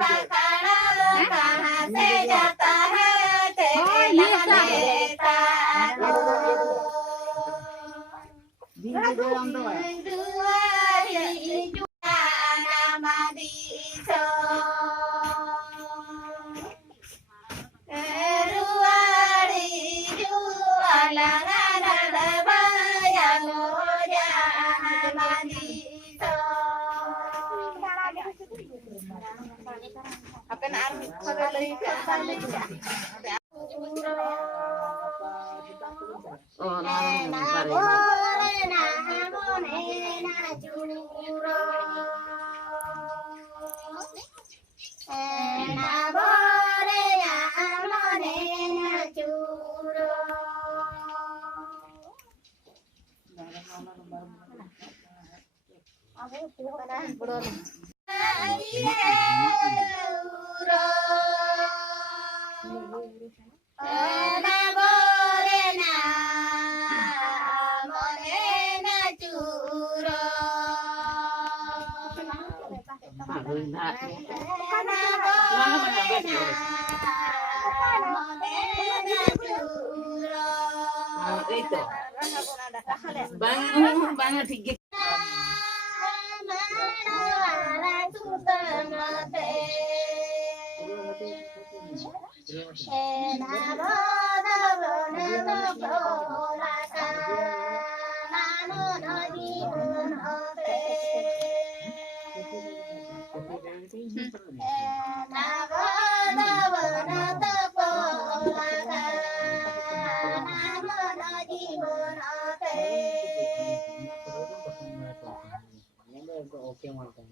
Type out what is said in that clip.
पकड़ो कहाँ से जाता है तेरे देता दुआरी Juana मदीसो रुआरी जुआला bayano jana madiso akan arus kali oh na bore na bone na juro na bore na bone na juro banget tinggi oke mantap.